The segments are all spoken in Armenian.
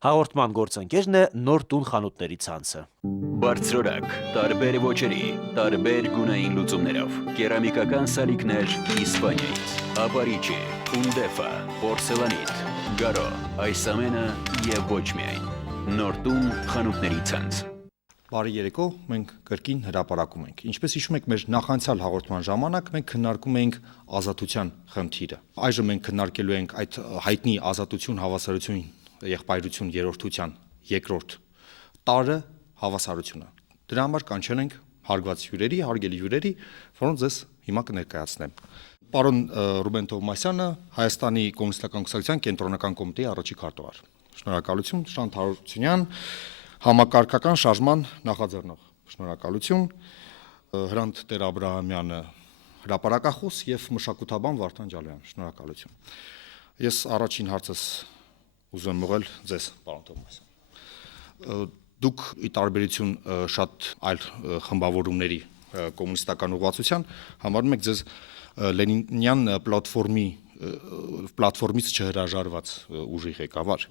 Հաղորդման գործընկերն է Նոր տուն խանութների ցանցը։ Բարձրորակ, տարբեր ոճերի, տարբեր գունային լուծումներով, կերամիկական սալիկներ Իսպանիայից, ապարիչի, ունդեֆա, պորսելանիտ, գարո, այս ամենը եւ ոչ միայն։ Նոր տուն խանութների ցանց։ Բարի երեկո, մենք կրկին հրապարակում ենք։ Ինչպես հիշում եք, մեր նախանցյալ հաղորդման ժամանակ մենք քննարկում էինք ազատության խնդիրը։ Այժմ մենք քննարկելու ենք այդ հայտնի ազատություն, հավասարություն, եղբայրություն երրորդության երկրորդ տարը հավասարությունը։ Դրա համար կանչել ենք հարգված հյուրերի, հարգելի հյուրերի, որոնց ձեզ հիմա կներկայացնեմ։ Պարոն Ռուբեն Թովմասյանը, Հայաստանի Կոմունիստական կուսակցության կենտրոնական կոմիտեի առաջին քարտուղար։ Շնորհակալություն, Շանթ Հարությունյան, Համակարգական շարժման նախաձեռնող։ Շնորհակալություն, Հրանտ Տեր-Աբրահամյանը, հրապարակախոս եւ մշակութաբան Վարդան Ջալոյան։ Շնորհակալություն։ Ես առաջին հարցս ուզում եմ ուղղել ձեզ, պարոն Թովմասյան։ Դուք ի տարբերություն շատ այլ խմբավորումների կոմունիստական ուղղվածության համարում եք ձեզ Լենինյան պլատֆորմից չհրաժարված ուժի ղեկավար։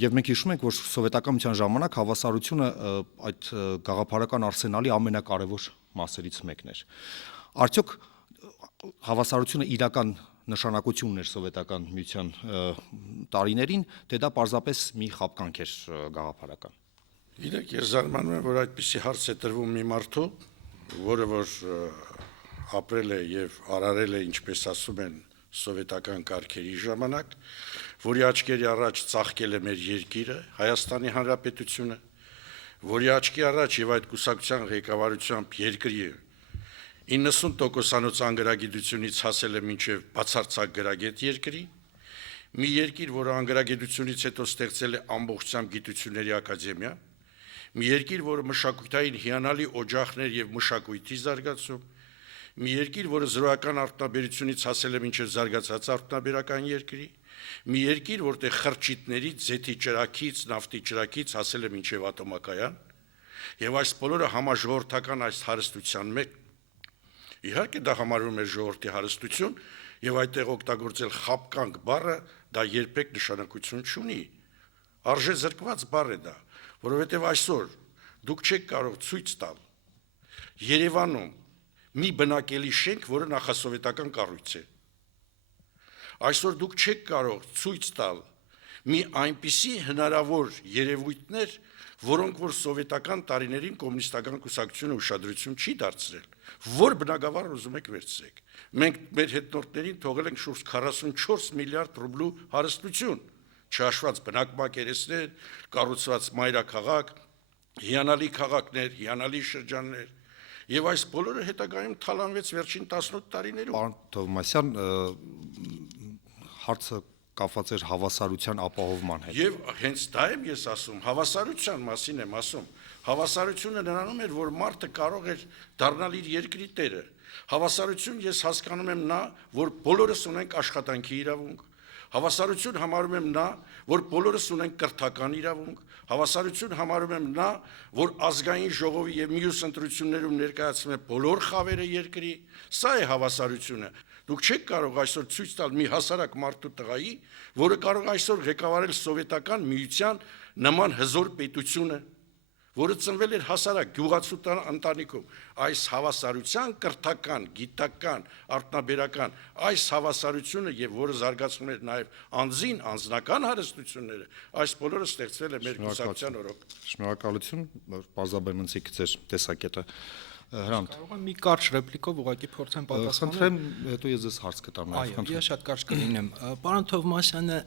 Եվ մենք հիշում ենք, որ սովետական միության ժամանակ հավասարությունը այդ գաղափարական արսենալի ամենակարևոր մասերից մեկն էր։ Արդյոք հավասարությունը իրական նշանակություն ուներ սովետական միության տարիներին, թե դա պարզապես մի խաբկանք էր գաղափարական։ Իրեք, ես զարմանում եմ, որ այդպիսի հարց է տրվում մի մարդու, որը որ ապրել է եւ արարել է, ինչպես ասում են, սովետական կարգերի ժամանակ, որի աչքերի առաջ ծաղկել է մեր երկիրը, Հայաստանի Հանրապետությունը, որի աչքի առաջ եւ այդ կուսակցության ղեկավարությամբ երկրի 90%-անոց անգրագիտությունից հասել է մինչև բացարձակ գրագետ երկրի, մի երկիր, որը անգրագիտությունից հետո ստեղծել է ամբողջությամբ գիտությունների ակադեմիա, մի երկիր, որը մշակութային հիանալի օջախներ եւ մշակույթի զարգացում, մի երկիր, որը զրոյական արտոնաբերությունից հասել է մինչև զարգացած արտոնաբերական երկրի, մի երկիր, որտեղ խրճիթներից, ձեթի ճրակից, նավթի ճրակից հասել է մինչև ատոմակայան, եւ այս բոլորը համաժողովրդական այս հարստության մեջ։ Իհարկե դա համարվում է ժողովրդի հարստություն, եւ այդտեղ օգտագործել խաբկանք բառը դա երբեք նշանակություն չունի։ Արժե զրկված բառ է դա, որովհետեւ այսօր դուք չեք կարող ցույց տալ Երևանում մի բնակելի շենք, որը նախասովետական կառույց է։ Այսօր դուք չեք կարող ցույց տալ մի այնպիսի հնարավոր երևույթներ, որոնք որ սովետական տարիներին կոմունիստական կուսակցությունը ուշադրություն չի դարձրել, որ բնակավար ուզում եք վերցրեք։ Մենք մեր հետնորդներին թողել ենք շուրջ 44 միլիարդ ռուբլու հարստություն, չհաշված բնակմակերեսներ, կառուցված մայրաքաղաք, հիանալի քաղաքներ, հիանալի շրջաններ, եւ այս բոլորը հետագայում թալանվեց վերջին 18 տարիներում։ Պարոն Թովմասյան, հարցը կապված էր հավասարության ապահովման հետ։ Եվ հենց դա եմ ես ասում, հավասարության մասին եմ ասում։ Հավասարությունը նրանում էր, որ մարդը կարող էր դառնալ իր երկրի տերը։ Հավասարություն ես հասկանում եմ նա, որ բոլորս ունենք աշխատանքի իրավունք։ Հավասարություն համարում եմ նա, որ բոլորս ունենք կրթական իրավունք։ Հավասարություն համարում եմ նա, որ ազգային ժողովի եւ մյուս ընտրություններում ներկայացվում է բոլոր խավերը երկրի։ Սա է հավասարությունը։ Դուք չեք կարող այսօր ցույց տալ մի հասարակ մարդու տղայի, որը կարող այսօր ղեկավարել սովետական միության նման հզոր պետությունը, որը ծնվել էր հասարակ գյուղացու ընտանիքում, այս հավասարության կրթական, գիտական, արտոնաբերական, այս հավասարությունը եւ որը զարգացնում էր նաեւ անձին, անձնական հարստությունները, այս բոլորը ստեղծվել է մեր կուսակցության օրոք։ Շնորհակալություն, բարձրաբեմնցիք ձեր տեսակետը։ Հրանտ, կարող եմ մի կարճ ռեպլիկով ուղղակի փորձեմ պատասխանել։ խնդրեմ, հետո ես ձեզ հարց կտամ։ Այո, ես շատ կարճ կլինեմ։ Պարոն Թովմասյանը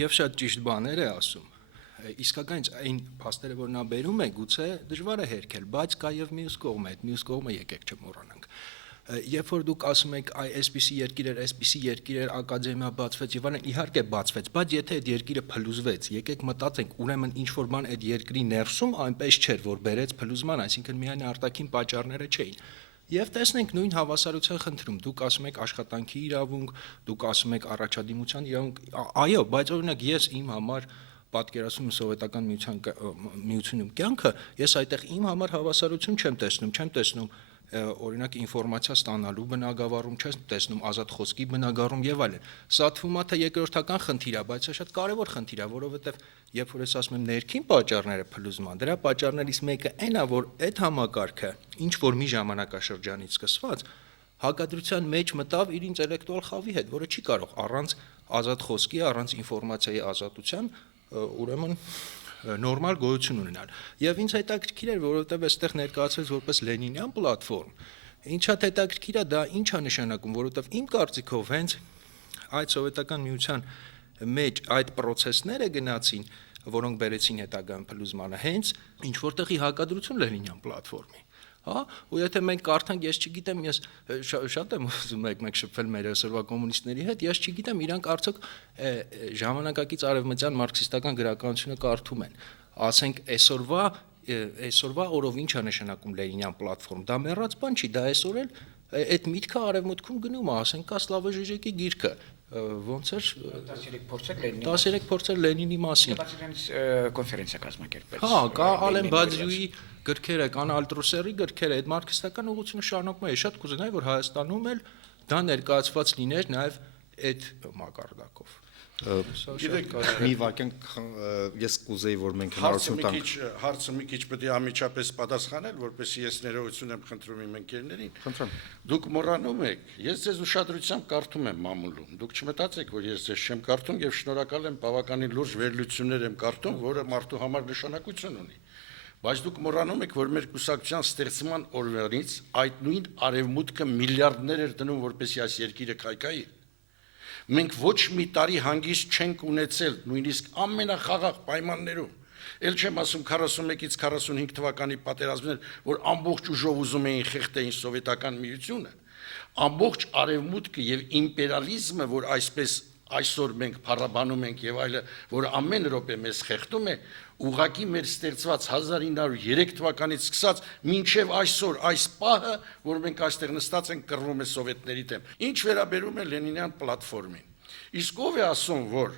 եւ շատ ճիշտ բաներ է ասում։ Իսկական այն փաստերը, որ նա բերում է, գուցե դժվար է հերքել, բայց կա եւ մյուս կողմը, այդ մյուս կողմը եկեք չմոռանանք։ Երբ որ դուք ասում եք, այ այսպիսի երկիր էր, ակադեմիա բացվեց եւ այլն, իհարկե բացվեց, բայց եթե այդ երկիրը փլուզվեց, եկեք մտածենք, ուրեմն ինչ որ բան այդ երկրի ներսում այնպես չէր, որ բերեց փլուզման, այսինքն միայն արտաքին պատճառները չէին։ Եվ տեսնենք նույն հավասարության խնդրում, դուք ասում եք աշխատանքի իրավունք, դուք ասում եք առաջադիմության իրավունք, այո, բայց օրինակ ես իմ համար պատկերացնում սովետական միությունում կյանքը, ես այդտեղ իմ համար հավասարություն չեմ տեսնում, օրինակ ինֆորմացիա ստանալու բնագավառում չես տեսնում ազատ խոսքի բնագավառում եւ այլն։ Սա թվում է թե երկրորդական խնդիր է, բայց սա շատ կարեւոր խնդիր է, որովհետեւ երբ որ ես ասում եմ ներքին պատճառները փլուզման, դրա պատճառներից մեկը այն է, որ այդ համակարգը ինչ որ մի ժամանակաշրջանից սկսված հակադրության մեջ մտավ իր ինտելեկտուալ խավի հետ, որը չի կարող առանց ազատ խոսքի, առանց ինֆորմացիայի ազատության, ուրեմն նորմալ գոյություն ունենալ։ Եվ ինձ հետաքրքիր էր, որովհետև այստեղ ներկայացվեց որպես Լենինյան պլատֆորմ։ Ինչա հետաքրքիր է, դա ինչ է նշանակում, որովհետև իմ կարծիքով հենց այդ սովետական միության մեջ այդ process-ները գնացին, որոնք բերեցին հետագայում փլուզմանը, հենց ինչ որտեղի հակադրություն Լենինյան պլատֆորմի։ Հա, ու եթե մենք կարդանք, ես չգիտեմ, ես շատ եմ ուզում մեկ շփվել մեր այսօրվա կոմունիստների հետ, ես չգիտեմ, իրանք արդյոք ժամանակակից արևմտյան մարքսիստական գրականությունը կարդում են։ Ասենք այսօրվա օրով ինչ է նշանակում Լենինյան պլատֆորմ, դա մեռած բան չի, դա այսօր էլ այդ միտքը արևմուտքում գնում է, ասենք կա Սլավո Ժիժեկի գիրքը, ոնց էր 13 փորձեր Լենինի մասին։ Կոնֆերենցիա կազմակերպեց։ Հա, կա Ալեն Բադրյուի գրքերը, կան Ալտրուսերի գրքերը, այդ մարքսիստական ուղղությունը շարունակում է, շատ կուզենայի, որ Հայաստանում էլ դա ներկայացված լիներ նաև այդ մակարդակով։ Գիտեք, մի վարքանք ես կուզեի, որ մենք հնարավորություն տանք։ Հարցը մի քիչ պետք է անմիջապես պատասխանել, որպեսզի ես ներողություն եմ խնդրում իմ ընկերներին։ Խնդրեմ։ Դուք մոռանում եք, ես ձեզ ուշադրությամբ կարդում եմ մամուլում։ Դուք չմտածեք, որ ես ձեզ չեմ կարդում եւ շնորհակալ եմ, բավականին լուրջ վերլուծություններ եմ կարդում, որը մարդու համար նշանակություն ունի։ Բայց դուք մոռանում եք, որ մեր կուսակցության ստեղծման օրվանից այդ նույն արևմուտքը միլիարդներ էր դնում, որպեսզի այս երկիրը քայքայի։ Մենք ոչ մի տարի հանգիստ չենք ունեցել, նույնիսկ ամենախաղաղ պայմաններում։ Էլ չեմ ասում 41-ից 45 թվականի պատերազմներ, որ ամբողջ ուժով ուզում էին խեղդեին սովետական միությունը, ամբողջ արևմուտքը եւ իմպերիալիզմը, որ այսօր մենք փառաբանում ենք եւ այլը, որ ամեն րոպե մեզ խեղդում է, ուղղակի մեր ստեղծված 1903 թվականից սկսած մինչև այսօր այս պահը, որ մենք այստեղ նստած ենք, կռվում է սովետների դեմ։ Ինչ վերաբերում է Լենինյան պլատֆորմին։ Իսկ ով է ասում, որ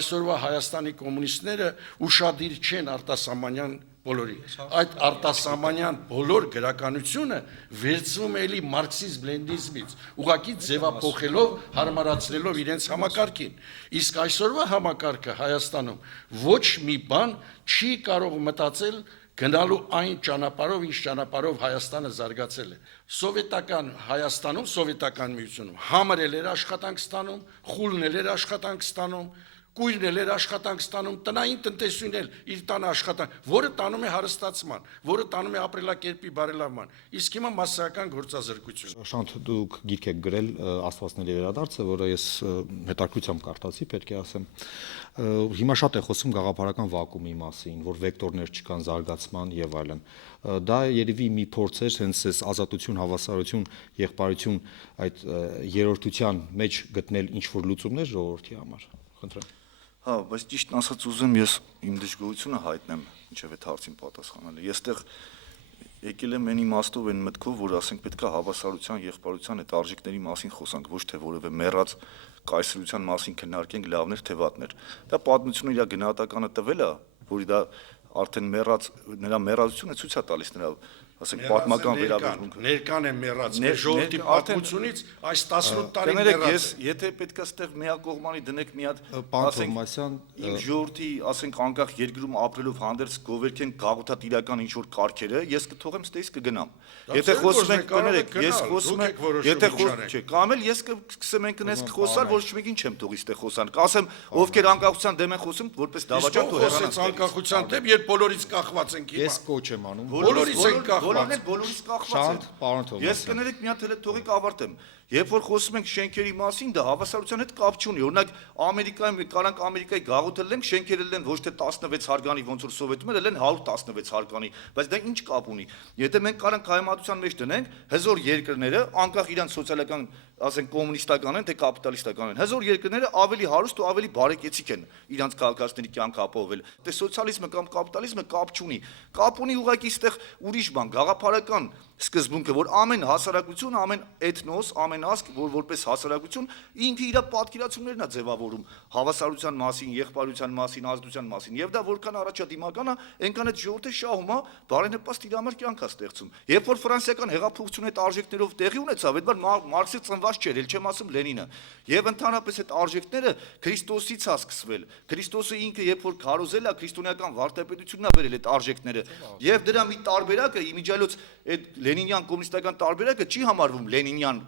այսօրվա Հայաստանի կոմունիստները ուշադիր չեն արտասահմանյան բոլորի։ Այդ արտասահմանյան բոլոր գրականությունը վերցվում է էլի մարքսիզմ-լենինիզմից, ուղղակի ձևափոխելով, հարմարացնելով իրենց համակարգին։ Իսկ այսօրվա համակարգը Հայաստանում ոչ մի բան չի կարող մտածել գնալու այն ճանապարհով, ինչ ճանապարհով Հայաստանը զարգացել է։ Սովետական Հայաստանում, սովետական միությունում համրել էր աշխատանք ստանում, խուլնել էր աշխատանք ստանում, կույրն էր աշխատանք ստանում, տնային տնտեսությունն էլ իր տանը աշխատանք, որը տանում է հարստացման, որը տանում է ապրելակերպի բարելավման, իսկ հիմա մասսայական գործազրկություն։ Շանթ, դուք գիրք եք գրել Աստվածների վերադարձը, որը ես հետաքրքրությամբ կարդացի, պետք է ասեմ։ Հիմա շատ է խոսում գաղափարական վակուումի մասին, որ վեկտորներ չկան զարգացման եւ այլն։ Դա երևի մի փորձ էր հենց այս ազատություն, հավասարություն, եղբայրություն այդ երրորդության մեջ գտնել ինչ-որ լուծումներ ժողովրդի համար։ Խնդրեմ։ Հա, բայց ճիշտ ասած ուզեմ ես իմ դժգոհությունը հայտնեմ, ինչև այդ հարցին պատասխանել։ Եստեղ եկել եմ այն իմաստով, այն մտքով, որ ասենք պետքա հավասարության, եղբայրության այդ արժեքների մասին խոսանք, ոչ թե որևէ մեռած կայսրության մասին քննարկենք լավներ թե վատներ։ Դա պատմությունը իր գնահատականը տվել է, որ դա արդեն մեռած նրա մեռածությունը ցույց է տալիս նրա ասենք պատմական վերաբերմունքը ներկան է մեռած մեր ժողովրդի պատմությունից այս 18 տարի մեռած ես եթե պետքա ստեղ միակողմանի դնեք մի հատ ասենք իմ ժողովրդի ասենք անկախ երկրում ապրելով հանդերձ գովերքեն գաղութատիրական ինչ որ կարգերը ես կթողեմ ստեից կգնամ եթե խոսում ենք կներեք ես խոսում եմ եթե չէ կամ էլ ես կսկսեմ ենք նես խոսալ ոչ մեկին չեմ թողի ստեղ խոսան կասեմ ովքեր անկախության դեմ են խոսում որպես դավաճան թող հեռանան անկախության դեմ երբ բոլորից կախված ենք ես կոչ եմ անում բոլորից ենք կախված բոլորից կախված են։ Ես կներեք մի հատ էլ թողիկ ավարտեմ։ Երբ որ խոսում ենք շենքերի մասին, դա հավասարության հետ կապ չունի։ Օրինակ Ամերիկայում կարանք Ամերիկայի գաղութը լենք, շենքերը լեն ոչ թե 16 հարկանի, ոնց որ սովետում էր, լեն 116 հարկանի, բայց դա ինչ կապ ունի։ Եթե մենք կարանք հայմատության մեջ դնենք, հզոր երկրները, անկախ իրանց սոցիալական, ասենք կոմունիստական են, թե կապիտալիստական են, հզոր երկրները ավելի հարուստ ու ավելի բարեկեցիկ են իրանց քաղաքացիների կյանքը ապահովել։ Դե սոցիալիզմը կամ կապիտալիզմը կապ չունի։ Կապ ունի ուղղակի այստեղ ուրիշ բան, գաղափարական սկզբունքը, որ ամեն հասարակություն, ամեն էթնոս, ամեն ազգ, որ որպես հասարակություն ինքը իր պատկերացումներն է ձևավորում հավասարության մասին, եղբայրության մասին, ազգության մասին, եւ դա որքան առաջադիմական է, այնքան այդ ժողովուրդը շահում է, բարենպաստ իր համար կյանք է ստեղծում։ Երբ որ ֆրանսիական հեղափոխությունը այդ արժեքներով տեղի ունեցավ, այդ բան Մարքսը ծնված չէր, ել չեմ ասում Լենինը, եւ ընդհանրապես այդ արժեքները Քրիստոսից է սկսվել։ Քրիստոսը ինքը երբ որ քարոզել է, քրիստոնեական վարդապետությունն է վերել այդ արժեքները, եւ դրա մի տարբերակը իմիջիալոց այդ Լենինյան կոմունիստական տարբերակը չի համարվում Լենինյան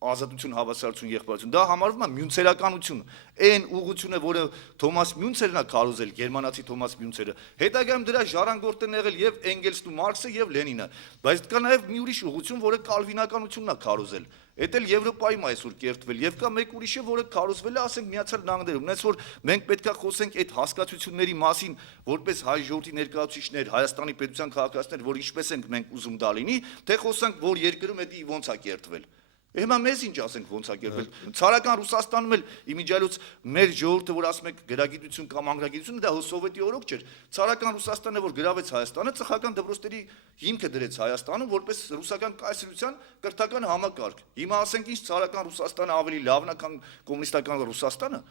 ազատություն, հավասարություն, եղբայրություն, դա համարվում է մյունցերականություն, այն ուղղությունը, որը Թոմաս Մյունցերն է քարոզել, գերմանացի Թոմաս Մյունցերը, հետագայում դրա ժառանգորդն եղել եւ Էնգելսն ու Մարքսը եւ Լենինը, բայց կա նաեւ մի ուրիշ ուղղություն, որը կալվինականությունն է քարոզել, Էդ էլ Եվրոպայում այսօր կերտվել եւ կա մեկ ուրիշը, որը քարոզվել է, ասենք Միացյալ Նահանգներում, ունես որ մենք պետքա խոսենք այդ հասկացությունների մասին, որպես հայ ժողովրդի ներկայացուցիչներ, Հայաստանի պետության քաղաքացիներ, որ ինչպես ենք մենք ուզում դա լինի, թե խոսանք, որ երկրում դա ոնց է կերտվել։ Հիմա մեզ ինչ ասենք ոնց է կերտվել։ Ցարական Ռուսաստանում էլ իմիջիալոց մեր ժողովուրդը, որ ասում եք գրագիտություն կամ անգրագիտություն, դա սովետի օրոք չէր։ Ցարական Ռուսաստանը, որ գրավեց Հայաստանը, ծխական դպրոցների հիմքը դրեց Հայաստանում, որպես ռուսական կայսրության կրթական համակարգ։ Հիմա ասենք ինչ ցարական Ռուսաստանը ավելի լավն է, քան կոմունիստական Ռուսաստանը։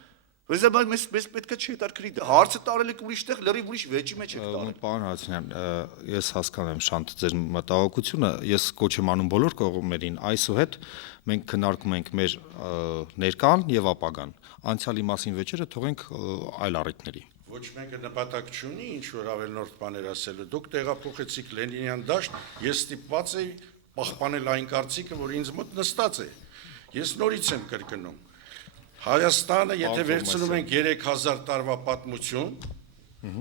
Բայց մեզ պետք է չհետաքրքրի դա։ Հարցը տարել եք ուրիշտեղ, լրիվ ուրիշ վեճի մեջ եք տարել։ Պարոն Հարությունյան, ես հասկանում եմ շանտ ձեր մտահոգությունը, ես կոչ եմ անում բոլոր կողմերին, այսուհետ մենք քննարկում ենք մեր ներկան եւ ապագան։ Անցյալի մասին վեճերը թողենք այլ առիթների։ Ոչ մեկը նպատակ չունի ինչ որ ավելնորդ բաներ ասելու։ Դուք տեղափոխեցիք Լենինյան դաշտ, ես ստիպված էի պահպանել այն կարծիքը, որ ինձ մոտ նստած է։ Ես նորից եմ կրկնում։ Հայաստանը, եթե վերցնում ենք 3000 տարվա պատմություն,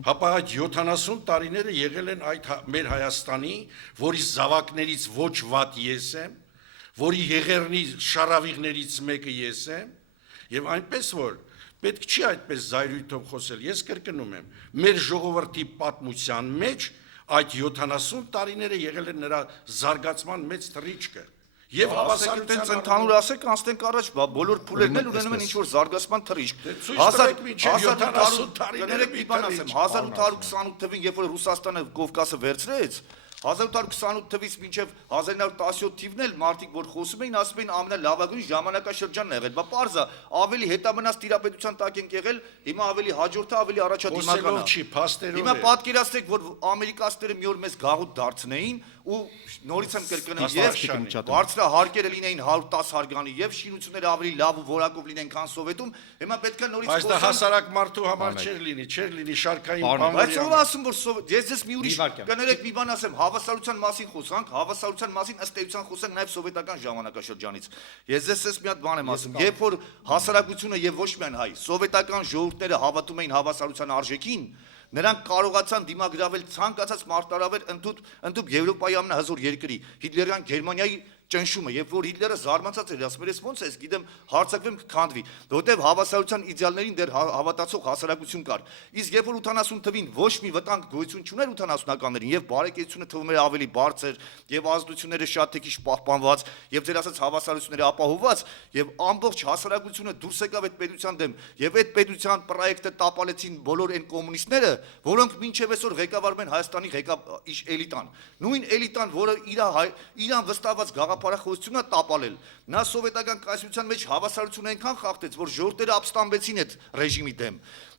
հապա այդ 70 տարիները եղել են այդ մեր Հայաստանի, որի զավակներից ոչ վատ ես եմ, որի եղերնի շարավիղներից մեկը ես եմ, եւ այնպես որ պետք չի այդպես զայրույթով խոսել, ես կրկնում եմ, մեր ժողովրդի պատմության մեջ այդ 70 տարիները եղել են նրա զարգացման մեծ թռիչքը։ Եվ հավասարության ընդհանուր ասեք, անցնենք առաջ, բոլոր փուլերն էլ ունենում են ինչ-որ զարգացման թռիչք։ 1828 թվին, երբ որ Ռուսաստանը Կովկասը վերցրեց, 1828 թվից մինչև 1917 թիվն էլ մարդիկ որ խոսում էին, ասում էին ամենալավագույն ժամանակաշրջանն եղել։ Բա պարզա ավելի հետամնաց տիրապետության տակ ենք եղել, հիմա ավելի հաջորդը ավելի առաջադիմական է։ Հիմա պատկերացրեք, որ ամերիկացիները մի օր մեզ գաղութ դարձնեին ու նորից եմ կրկնում, եւ բարձրահարկերը լինեին 110 հարգանի եւ շինությունները ավելի լավ ու որակով լինեն, քան Սովետում, հիմա պետք է նորից խոսենք։ Բայց դա հասարակ մարդու համար չէր լինի շարքային բանվերի։ Բայց ով ասում որ ես մի ուրիշ կներեք մի բան ասեմ, հավասարության մասին խոսանք, հավասարության մասին ըստ էության խոսանք նաեւ սովետական ժամանակաշրջանից։ Ես մի հատ բան եմ ասում, երբ որ հասարակությունը եւ ոչ միայն հայ, սովետական ժողովուրդները հավատում էին հավասարության արժեքին, նրանք կարողացան դիմագրավել ցանկացած մարտահրավեր ընդդուք Եվրոպայի ամենահզոր երկրի Հիտլերյան Գերմանիայի ճնշումը, երբ որ Հիտլերը զարմացած էր, ասում էր, ես ոնց է, գիտեմ, հարձակվեմ կքանդվի, որտեղ հավասարության իդեալներին դեռ հավատացող հասարակություն կար։ Իսկ երբ որ 80 թվին ոչ մի վտանգ գոյություն չուներ 80-ականներին, եւ բարեկեցությունը թվում էր ավելի բարձր, եւ ազդությունները շատ թե քիչ պահպանված, եւ ձեր ասած հավասարությունները ապահովված, եւ ամբողջ հասարակությունը դուրս եկավ այդ պետության դեմ, եւ այդ պետության պրոյեկտը տապալեցին բոլոր այն կոմունիստները, որոնք մինչեւ այսօր ղեկավարում են Հայաստանի էլիտան։ Նույն էլիտան, որը իրան վստահված գաղափարախոսությունը տապալել։ Նա սովետական կայսրության մեջ հավասարություն այնքան խախտեց, որ ժողովուրդները ապստամբեցին այդ ռեժիմի դեմ։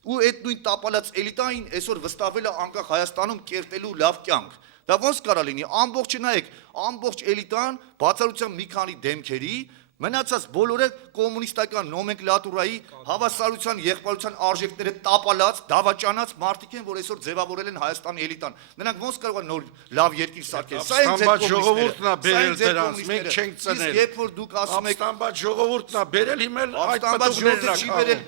Ու այդ նույն տապալած էլիտային այսօր վստահվել է անկախ Հայաստանում կերտելու լավ կյանք։ Դա ոնց կարա լինի։ Ամբողջը նայեք, ամբողջ էլիտան բացառությամբ մի քանի դեմքերի մնացած բոլորը կոմունիստական նոմենկլատուրայի հավասարության եղբայրության արժեքները տապալած, դավաճանած մարդիկ են, որ այսօր ձևավորել են Հայաստանի էլիտան։ Նրանք ոնց կարող են նոր լավ երկիր սարքել։ Սա են ձեր ժողովուրդն է բերել դրանց, մենք չենք ծնել։ Իսկ երբ որ դուք ասում եք, ապստամբած ժողովուրդն է բերել, հիմա այդ պատուղներն չի բերել,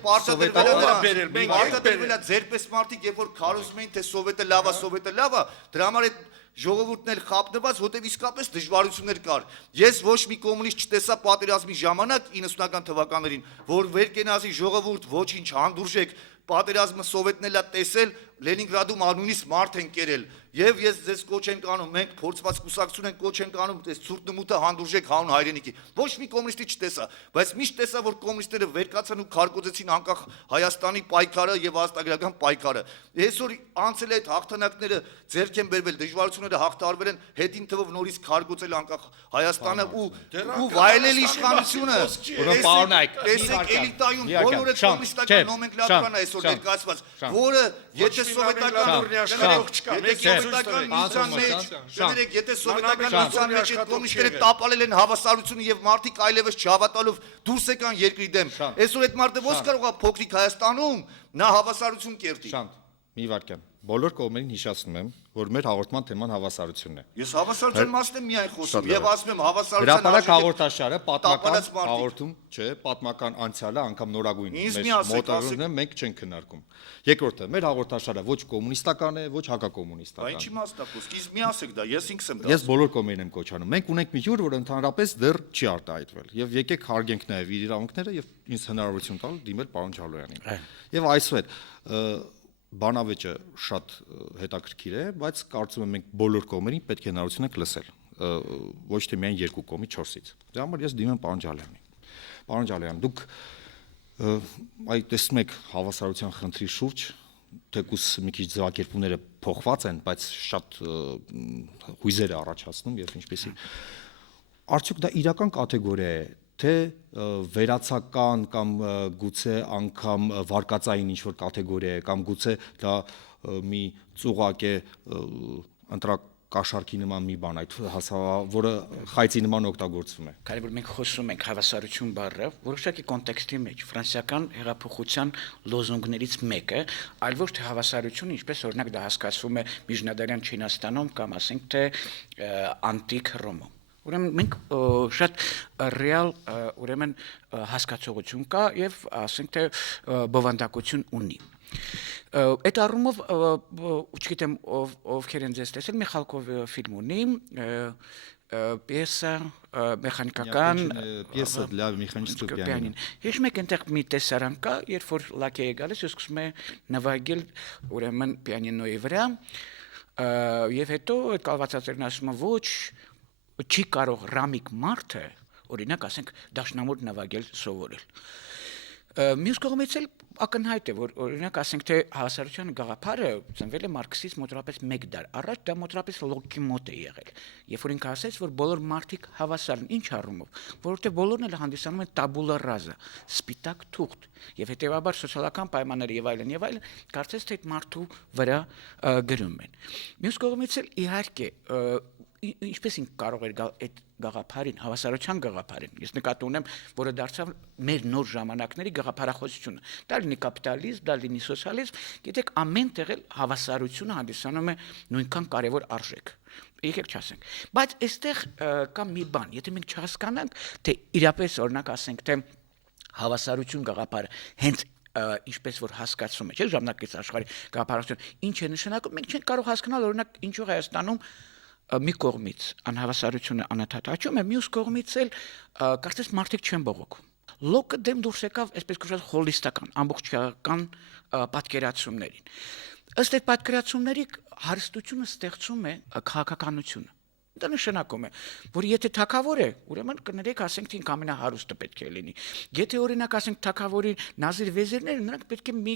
պարտադրվել է ձերպես մարդիկ, երբ որ քարոզում էին, թե սովետը լավ է, սովետը լավ է, դրա համար այդ ժողովուրդն էլ խապնված, որտեղ իսկապես դժվարություններ կար։ Ես ոչ մի կոմունիստ չտեսա պատերազմի ժամանակ 90-ական թվականներին, որ վեր կենացի ժողովուրդ ոչինչ հանդուրժեք, պատերազմը սովետն էլա տեսել, Լենինգրադում անունից մարդ են կերել։ Եվ ես ձեզ կոչ ենք անում, մենք փորձված կուսակցություն ենք կոչ ենք անում, այս ցուրտ նմուտը հանդուրժեք հանուն հայրենիքի։ Ոչ մի կոմունիստի չտեսա, բայց միշտ տեսա, որ կոմունիստները վեր կացան ու քարկոծեցին անկախ Հայաստանի պայքարը եւ ազատագրական պայքարը։ Այսօր անցել է այդ հաղթանակները, ձեռք են բերվել, դժվարությունները հաղթարվել են, հետին թվով նորից քարկոծել անկախ Հայաստանը ու վայելել իշխանությունը։ Տեսեք էլիտայում բոլորը կոմունիստական նոմենկլատուրան է այսօր ներկայացված, որը եթե եթե սովետական միության մեջ կոմունիստները տապալել են հավասարությունը եւ մարդիկ այլևս չհավատալով դուրս եկան երկրի դեմ, այսօր այդ մարդը ո՞նց կարող է փոքրիկ Հայաստանում նա հավասարություն կերտի։ Շանթ, մի վարքյան։ Բոլոր կողմերին հիշեցնում եմ, որ մեր հաղորդման թեման հավասարությունն է։ Ես հավասարության մասն եմ միայն խոսում եւ ասում եմ հավասարության հրապարակ հաղորդաշարը պատմական հաղորդում չէ, պատմական անցյալը անգամ նորագույն մոտորությունն է, մենք չենք քննարկում։ Երկրորդը, մեր հաղորդաշարը ոչ կոմունիստական է, ոչ հակակոմունիստական։ Բայց ի՞նչ մասնակցում, իսկ մի ասեք դա, ես ինքս եմ դա։ Ես բոլոր կողմերին եմ կոչ անում։ Մենք ունենք մի հյուր, որ ընդհանրապես դեռ չի արտահայտվել։ Եվ եկեք հարգենք նաև իր իրավունքները եւ ինձ հնարավորություն տալ դիմել պարոն Ջալոյանին։ Եվ այսուհետ բանավեճը շատ հետաքրքիր է, բայց կարծում եմ մենք բոլոր կողմերին պետք է հնարավորություն ենք լսել, ոչ թե միայն երկու կողմի 4-ից։ Դրա համար ես դիմեմ պարոն Ջալոյանին։ Պարոն Ջալոյան, դուք այ տեսնում եք հավասարության խնդրի շուրջ, թեկուզ մի քիչ ձևակերպումները փոխված են, բայց շատ հույզեր է առաջացնում եւ ինչպեսի։ Արդյոք դա իրական կատեգորիա է, թե վերացական կամ գուցե անգամ վարկածային ինչ-որ կատեգորիա է, կամ գուցե դա մի ծուղակ է ընտրակաշարքի նման մի բան, այդ որը խայծի նման օգտագործվում է։ Քանի որ մենք խոսում ենք հավասարություն բառը, որոշակի կոնտեքստի մեջ ֆրանսիական հեղափոխության լոզունգներից մեկը, այլ ոչ թե հավասարություն, ինչպես օրինակ դա հասկացվում է միջնադարյան Չինաստանում կամ ասենք թե անտիկ Հռոմում։ Ուրեմն մենք շատ ռեալ ուրեմն հասկացողություն կա եւ ասենք թե բովանդակություն ունի։ Այդ առումով չգիտեմ ովքեր են ձեզ տեսել, Միխալկով ֆիլմ ունի, պիեսա մեխանիկական պիեսա для մեխանического պիանինո։ Հիշում եք այնտեղ մի տեսարան կա, երբ որ լակե է գալիս, սկսում է նվագել ուրեմն պիանինոյի վրա եւ հետո այդ կալվածածերն ասում են ոչ չի կարող ռամիկ մարդը, օրինակ ասենք դաշնամուր նվագել սովորել։ Մյուս կողմից էլ ակնհայտ է, որ օրինակ ասենք թե հավասարության գաղափարը ծնվել է մարքսից մոտավորապես 1 դար առաջ, դա մոտավորապես Լոկի մոտ է եղել։ Երբ որ ինքը ասեց, որ բոլոր մարդիկ հավասար են, ինչ առումով, որովհետև բոլորն էլ հանդիսանում են տաբուլա ռազա, սպիտակ թուղթ, եւ հետեւաբար սոցիալական պայմանները եւ այլն, կարծես թե այդ մարդու վրա գրում են։ Մյուս կողմից էլ իհարկե ինչպես ինք կարող էր գալ այդ գաղափարին, հավասարության գաղափարին։ Ես նկատի ունեմ, որը դարձավ մեր նոր ժամանակների գաղափարախոսությունը։ Դա լինի կապիտալիզմ, դա լինի սոցիալիզմ, գիտեք, ամեն տեղ էլ հավասարությունը հանդիսանում է նույնքան կարևոր արժեք։ Եկեք չասենք։ Բայց այստեղ կա մի բան, եթե մենք չհասկանանք, թե իրապես օրինակ ասենք, թե հավասարություն գաղափարը հենց ինչպես որ հասկացում է, չէ՞, ժամանակից աշխարհի գաղափարություն, ինչ է նշանակում, մենք չենք կարող հասկանալ, օրինակ, ինչու Հայաստանում մի կողմից անհավասարությունը անընդհատ է, մյուս կողմից էլ կարծես մարդիկ չեն բողոքում։ Լոկը դեմ դուրս եկավ, այսպես կոչված հոլիստական, ամբողջական պատկերացումներին։ Ըստ այդ պատկերացումների հարստությունը ստեղծում է քաղաքականությունը։ Դա նշանակում է, որ եթե թագավոր է, ուրեմն կներեք ասենք թե ինք ամենահարուստը պետք է լինի։ Եթե օրինակ ասենք թագավորի նազիր վեզիրները, նրանք պետք է մի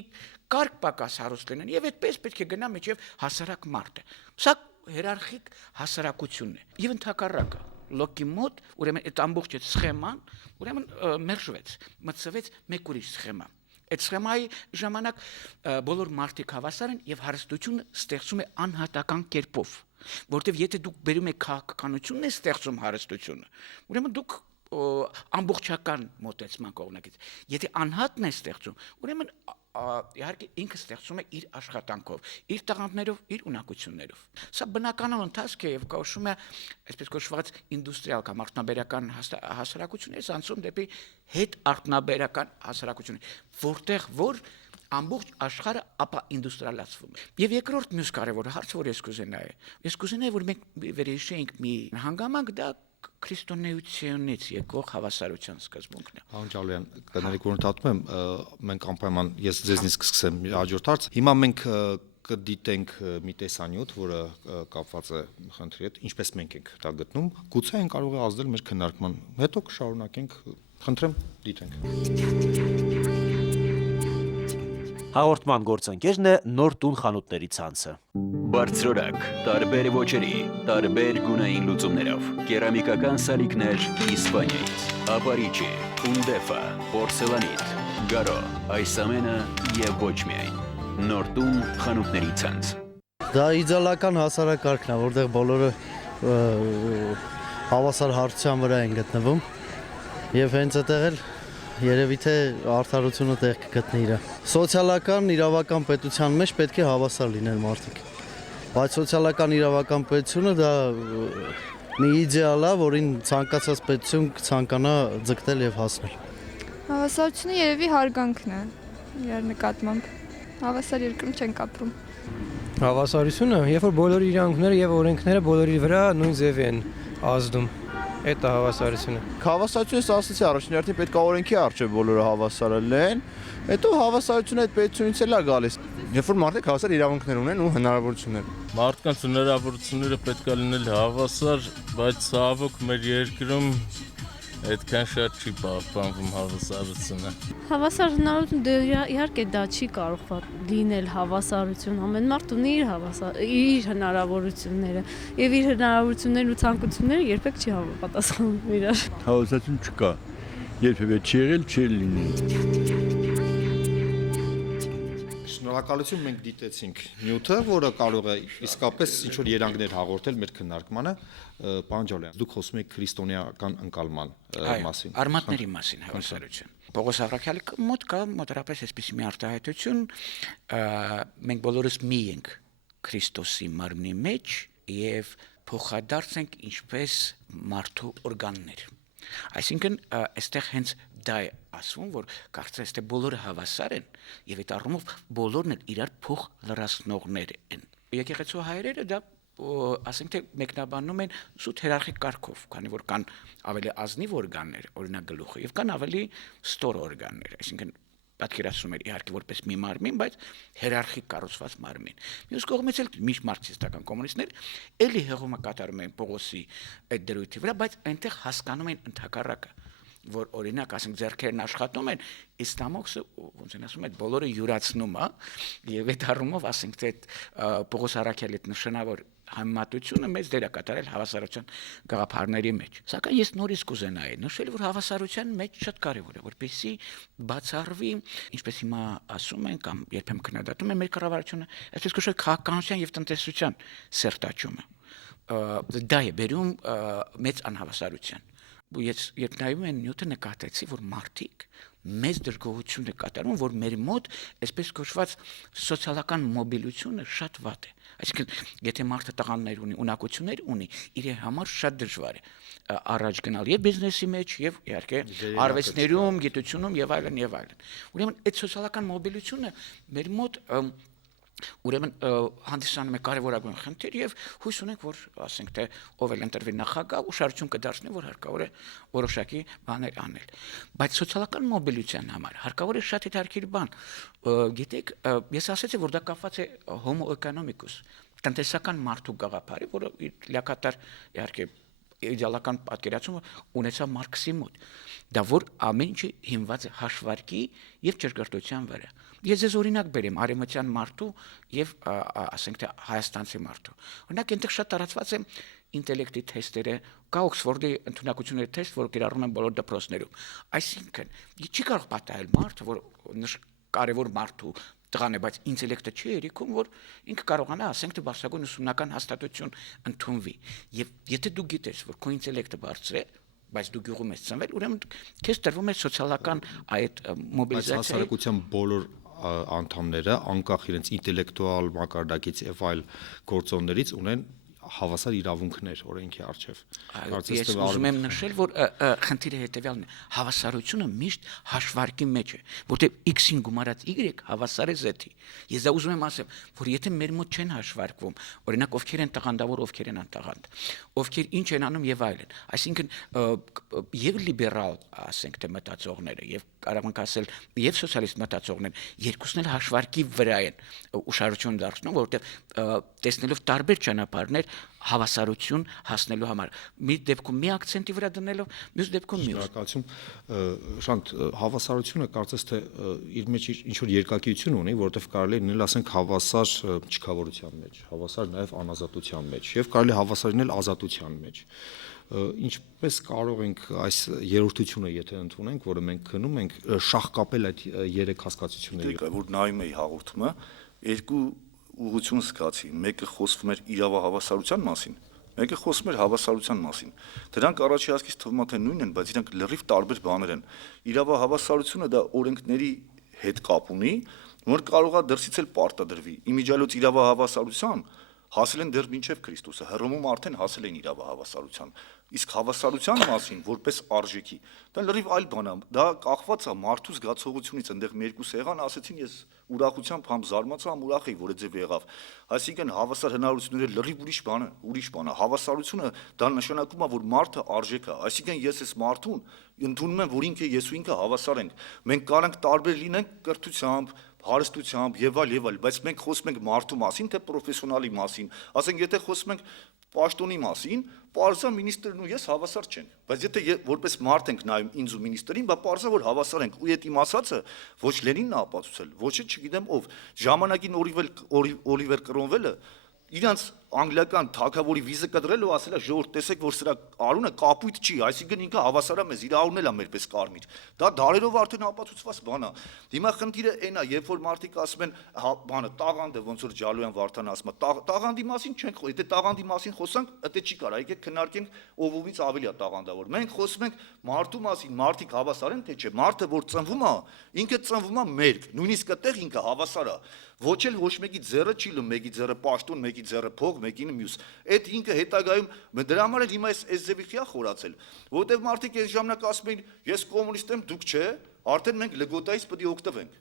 կարգ պակաս հարուստ լինեն եւ այդպես պետք է գնա միջև հասարակ մարդը։ Սա հիերարխիկ հասարակությունն է։ Եվ ընդհակառակը Լոկի մոտ ուրեմն այդ ամբողջ սխեման ուրեմն մերժվեց, մտցվեց մեկ ուրիշ սխեմա։ Այդ սխեմայի ժամանակ բոլոր մարդիկ հավասար են եւ հարստությունը ստեղծում է անհատական կերպով, որտեւ եթե դուք բերում եք քաղաքականությունն է ստեղծում հարստությունը, ուրեմն դուք ամբողջական մոտեցման կողմնակից։ Եթե անհատն է ստեղծում, ուրեմն իհարկե ինքը ստեղծում է իր աշխատանքով, իր տաղանդներով, իր ունակություններով։ Սա բնականon ընթացք է եւ կոչվում է այսպես կոչված ինդուստրիալ կամ արտոնաբերական հասարակությունից անցում դեպի հետ արտոնաբերական հասարակություն, որտեղ որ ամբողջ աշխարհը ապա ինդուստրիալացվում է։ Եվ երկրորդ մյուս կարևոր հարցը, որ ես կուզենայի, որ մենք վերհիշենք մի հանգամանք, դա քրիստոնեությունից եկող հավասարության սկզբունքն է։ Պարոն Ջալոյան, կներեք, որ ընդհատում եմ, մենք անպայման ես ձեզնից կսկսեմ հաջորդ հարց։ Հիմա մենք կդիտենք մի տեսանյութ, որը կապված է խնդրի հետ, ինչպես մենք ենք դա գտնում, գուցե այն կարող է ազդել մեր քննարկման։ Հետո կշարունակենք, խնդրեմ, դիտենք։ Հաղորդման գործընկերն է Նոր տուն խանութների ցանցը։ Բարձրորակ, տարբեր ոճերի, տարբեր գունային լուծումներով, կերամիկական սալիկներ Իսպանիայից, ապարիչի, ունդեֆա, պորսելանիտ, գարո, այս ամենը եւ ոչ միայն։ Նոր տուն խանութների ցանց։ Դա իդեալական հասարակարգն է, որտեղ բոլորը հավասար հարթության վրա են գտնվում եւ հենց այդտեղ էլ երևի թե արդարությունը տեղ կգտնի իր։ Սոցիալական իրավական պետության մեջ պետք է հավասար լինեն մարդիկ։ Բայց սոցիալական իրավական պետությունը դա մի իդեալ է, որին ցանկացած պետություն կցանկանա ձգտել եւ հասնել։ Հավասարությունը երևի հարգանքն է իր նկատմամբ։ Հավասար երկրում չենք ապրում։ Հավասարությունը, երբ որ բոլոր իրավունքները եւ օրենքները բոլորի վրա նույն ձևի են ազդում։ Այդ է հավասարությունը։ Հավասարությունը ասացի առաջին հերթին պետք է օրենքի առջև բոլորը հավասար լինեն, հետո հավասարությունը այդ պետությունից էլ է գալիս։ Երբ որ մարդիկ հավասար իրավունքներ ունեն ու հնարավորություններ։ Մարդկանց հնարավորությունները պետք է լինել հավասար, բայց ցավոք մեր երկրում այդքան շատ չի պահպանվում հավասարությունը։ Հավասար հնարավորություն իհարկե դա չի կարող լինել հավասարություն, ամեն մարդ ունի իր հնարավորությունները եւ իր հնարավորություններն ու ցանկությունները երբեք չի համապատասխանում իրար։ Հավասարություն չկա, երբևէ չի եղել, չի լինի։ Շնորհակալություն, մենք դիտեցինք նյութը, որը կարող է իսկապես ինչ-որ երանգներ հաղորդել մեր քննարկմանը։ Պարոն Ջալոյան, դուք խոսում եք քրիստոնեական ընկալման մասին։ Արմատների մասին հավասարություն։ Պողոս Ավրաքյալի մոտ կա մոտավորապես այսպիսի մի արտահայտություն, մենք բոլորս մի ենք Քրիստոսի մարմնի մեջ եւ փոխադարձ ենք ինչպես մարդու օրգաններ։ Այսինքն այստեղ հենց դա է ասվում, որ կարծես թե բոլորը հավասար են եւ այդ առումով բոլորն էլ իրար փոխ լրացնողներ են։ Եկեղեցու հայրերը դա ասենք թե մեկնաբանում են սուտ հիերարխիկ կարգով, քանի որ կան ավելի ազնիվ օրգաններ, օրինակ գլուխը, եւ կան ավելի ստոր օրգաններ, այսինքն պատկերացնում էր իհարկե որպես մի մարմին, բայց հիերարխիկ կառուցված մարմին։ Մյուս կողմից էլ միշտ մարքսիստական կոմունիստներ էլի հեղումը կատարում են Պողոսի այդ դրույթի վրա, բայց այնտեղ հասկանում են ընդհակառակը, որ օրինակ ասենք ձեռքերն աշխատում են, Իսլամոքսը ոնց են ասում, այդ բոլորը յուրացնում է, եւ այդ առումով ասենք թե Պողոս Արաքյալի նշանավոր համեմատությունը մեծ դեր է կատարել հավասարության գաղափարների մեջ։ Սակայն ես նորից կուզենայի նշել, որ հավասարության մեջ շատ կարևոր է, որպեսզի բացառվի, ինչպես հիմա ասում են կամ երբեմն քննադատում են մեր կառավարությունը, այսպես կոչված քաղաքականության եւ տնտեսության սերտաճումը։ Դա է բերում մեծ անհավասարության։ Ես երբ նայում եմ նյութը նկատեցի, որ մարդիկ մեծ դժգոհություն է կատարում, որ մեր մոտ այսպես կոչված սոցիալական մոբիլությունը շատ վատ է։ Այսինքն, եթե մարդը տղաներ ունի, ունակություններ ունի, իր համար շատ դժվար է առաջ գնալ եւ բիզնեսի մեջ եւ իհարկե արվեստներում, գիտությունում եւ այլն եւ այլն։ Ուրեմն այդ սոցիալական մոբիլությունը մեր մոտ ուրեմն հանդիսանում է կարևորագույն խնդիր եւ հույս ունենք, որ ասենք թե ով էլ ընտրվի նախագահ ուշադրություն կդարձնի, որ հարկավոր է որոշակի բաներ անել։ Բայց սոցիալական մոբիլության համար հարկավոր է շատ հետաքրքիր բան։ Գիտեք, ես ասացի, որ դա կապված է homo economicus, տնտեսական մարդու գաղափարի, որը լիակատար իհարկե իդեալական պատկերացումը ունեցավ Մարքսի մոտ։ Դա որ ամեն ինչը հիմնված է հաշվարկի եւ ճշգրտության վրա։ Ես ձեզ օրինակ բերեմ արևմտյան մարդու եւ ասենք թե հայաստանցի մարդու։ Օրինակ այնտեղ շատ տարածված է ինտելեկտի թեստերը, կա Օքսֆորդի ընդունակությունների թեստ, որ կիրառում են բոլոր դպրոցներում։ Այսինքն, չի կարող պատահել մարդ, որ կարևոր մարդու տղան է, բայց ինտելեկտը չի երիքում, որ ինքը կարողանա ասենք թե բարձրագույն ուսումնական հաստատություն ընդունվի։ Եվ եթե դու գիտես, որ քո ինտելեկտը բարձր է, բայց դու գյուղում ես ծնվել, ուրեմն քեզ տրվում է սոցիալական այդ մոբիլիզացիա։ Բայց հասարակության բոլոր անդամները, անկախ իրենց ինտելեկտուալ մակարդակից եւ այլ գործոններից ունեն հավասար իրավունքներ օրենքի առջև։ Ես ուզում եմ նշել, որ խնդիրը հետևյալն է. հավասարությունը միշտ հաշվարկի մեջ է, որտեղ X-ին գումարած Y հավասար է Z-ի։ Ես դա ուզում եմ ասեմ, որ եթե մեր մոտ չեն հաշվարկվում, օրինակ ովքեր են տաղանդավոր, ովքեր են անտաղանդ, ովքեր ինչ են անում եւ այլն, այսինքն եւ լիբերալ, ասենք թե մտածողները եւ կարող ենք ասել եւ սոցիալիստ մտածողները երկուսն էլ հաշվարկի վրա են ուշադրություն դարձնում, որովհետեւ տեսնելով տարբեր ճանապարհներ հավասարություն հասնելու համար մի դեպքում մի акցենտի վրա դնելով, մյուս դեպքում մյուս։ Շնորհակալություն, Շանթ, հավասարությունը կարծես թե իր մեջ ինչ որ երկակիություն ունի, որովհետև կարելի է լինել, ասենք, հավասար չքավորության մեջ, հավասար նաև անազատության մեջ եւ կարելի է հավասար լինել ազատության մեջ։ Ինչպես կարող ենք այս երրորդությունը, եթե ընդունենք, որը մենք քնում ենք, շահկապել այդ երեք հասկացությունների։ Որ նայում էի հաղորդումը, երկու ուղղություն զգացի, մեկը խոսվում էր իրավահավասարության մասին, մեկը խոսում էր հավասարության մասին։ Դրանք առաջի հասկից թվում է թե նույնն են, բայց իրանք լրիվ տարբեր բաներ են։ Իրավահավասարությունը դա օրենքների հետ կապ ունի, որ կարող է դրսից էլ պարտադրվի։ Իմիջիալոց իրավահավասարության հասել են դեռ մինչև Քրիստոսը, Հռոմում արդեն հասել են իրավահավասարության։ Իսկ հավասարության մասին որպես արժեքի, դա լրիվ այլ բան է, դա կախված է մարդու զգացողությունից, այնտեղ մի երկու սեղան ասեցին, ես ուրախությամբ համ զարմացա, համ ուրախ էի, որ այդ եղավ։ Այսինքն հավասար հնարավորությունները լրիվ ուրիշ բան է։ Հավասարությունը դա նշանակում է, որ մարդը արժեք է, այսինքն ես այս մարդուն ընդունում եմ, որ ինքը ես ու ինքը հավասար ենք։ Մենք կարող ենք տարբեր լինենք կրթությամբ, հարստությամբ եւ այլ, բայց մենք խոսում ենք մարդու մասին, թե պրոֆեսիոնալի մասին։ Ասենք, եթե խոսում ենք պաշտոնի մասին, պարզա մինիստրն ու ես հավասար չենք։ Բայց եթե որպես մարդ ենք նայում ինձ ու մինիստրին, բա պարզա որ հավասար ենք։ Ու այդ իմ ասածը ոչ Լենինն է ապացուցել, ոչ չգիտեմ ով։ Ժամանակին Օլիվեր Կրոնվելը իրանց անգլիական թագավորի վիզը կտրել ու ասել է ժողովուրդ տեսեք որ սրա արունը կապույտ չի, այսինքն ինքը հավասար է մեզ, իր արունն էլ է մեր պես կարմիր։ Դա դարերով արդեն ապացուցված բան է։ Հիմա խնդիրը այն է, երբ որ մարդիկ ասում են բանը տաղանդը ոնց որ Ջալոյան Վարդանը ասում է, տաղանդի մասին չենք խոսում, եթե տաղանդի մասին խոսանք, դա չի կարա, եկեք քննարկենք ով ովից ավելի է տաղանդավոր։ Մենք խոսում ենք մարդու մասին, մարդիկ հավասար են թե չէ, մարդը որ ծնվում է, ինքը ծնվում է մերկ, նույնիսկ այդտեղ ինքը հավասար է։ Ոչ էլ ոչ մեկի ձեռը չի լում, մեկի ձեռը պաշտոն, մեկի ձեռը փող, մեկին մյուս։ Այդ ինքը հետագայում դրա համար էլ հիմա այս ձևի է խորացել, որովհետև մարդիկ այս ժամանակ ասում էին, ես կոմունիստ եմ, դուք չէ, արդեն մենք լգոտայից պետք է օգտվենք։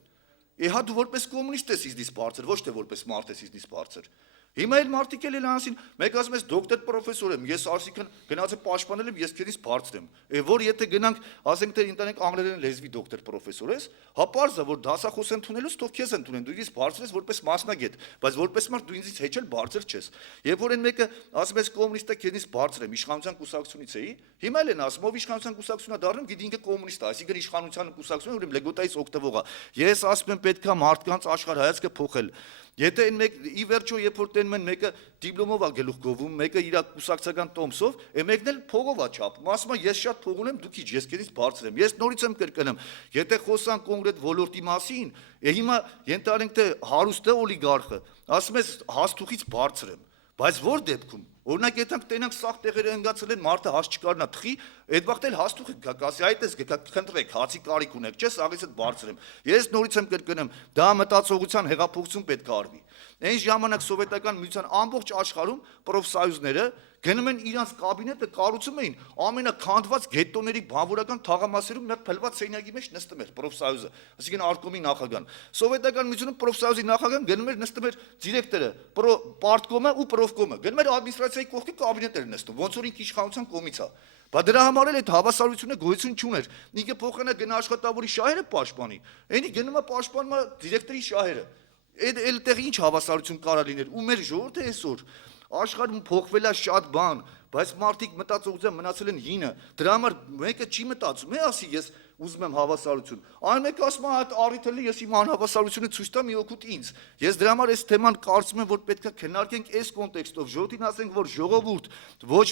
Հա դու որպես կոմունիստ ես իզնից բարձր, ոչ թե որպես մարդ ես իզնից բարձր։ Հիմա էլ մարդիկ էլ ասին, մեկ ասում ես դոկտոր պրոֆեսոր եմ, ես արսիկն գնացել պաշտպանել եմ, ես քեզից բարձր եմ։ Որ եթե գնանք, ասենք թե ընտանենք անգլերեն լեզվի դոկտոր պրոֆեսոր ես, հա պարզ է որ դասախոս ընդունելուց թող քեզ ընդունեն, դու ինձ բարձր ես որպես մասնագետ, բայց որպես մարդ դու ինձից հեչ էլ բարձր չես։ Երբ որ այն մեկը ասում ես կոմունիստը քեզից բարձր եմ, իշխանության կուսակցությունից էի, հիմա էլ են ասում ով իշխանության կուսակցությունա դառնում, գիտի ինքը կոմունիստ է, այսինքն իշխանության կուսակցությունը ուրեմն լեգոտայից օգտվող է։ Ես ասում եմ պետքա մարդկանց աշխարհայացքը փոխել։ Եթե այն մեկ ի վերջո երբ որ տենում են մեկը դիպլոմով է գլուխ գովում, մեկը իր կուսակցական տոմսով, մեկն էլ փողով է չափում, ասում է ես շատ փող ունեմ, դուք ինչ, ես քեզից բարձր եմ։ Ես նորից եմ կրկնում, եթե խոսանք կոնկրետ ոլորտի մասին, հիմա ենթադրենք թե հարուստ է օլիգարխը, ասում ես հաստուխից բարձր եմ, բայց որ դեպքում օրինակ եթե տենանք սաղ տեղերը ընկածել են մարդը հաս չկարնա թխի, այդ վաղտ էլ հաստուխը կասի այդպես քնտրեք, հացի կարիք ունեք, չէ՞, սաղից էլ բարձր եմ։ Ես նորից եմ կրկնում, դա մտածողության հեղափոխություն պետք է արվի։ Այն ժամանակ սովետական միության ամբողջ աշխարհում պրոֆսոյուզները գնում են իրանց կաբինետը կառուցում էին ամենաքանդված գետտոների բանվորական թաղամասերում մի փլված սենյակի մեջ նստում էր պրոֆսոյուզը, այսինքն արկոմի նախագահան։ Սովետական միությունում պրոֆսոյուզի նախագահան գնում էր նստում էր դիրեկտորը, պարտկոմը ու պրոֆկոմը, գնում էր ադմինիստրացիայի կողքի կաբինետ էր նստում, ոնց որ ինքը իշխանության կողմից է։ Բա դրա համար էլ այդ հավասարությունը գոյություն չուներ։ Ինքը փոխանա գնա աշխատավորի շահերը պաշտպանի, այնի գնում է պաշտպանում է դիրեկտորի շահերը։ Այդտեղ ինչ հավասարություն կարա լինել։ Ու մեր ժողովուրդը այսօր աշխարհում փոխվել է շատ բան, բայց մարդիկ մտածողությամբ մնացել են հինը։ Դրա համար մեկը չի մտածում, ասի ես ուզում եմ հավասարություն։ Այն մեկը ասում է այդ առիթը ես իմ անհավասարությունը ցույց տամ մի օգուտ ինձ։ Ես դրա համար այս թեման կարծում եմ որ պետք է քննարկենք այս կոնտեքստով, ժողովրդին ասենք որ ժողովուրդ ոչ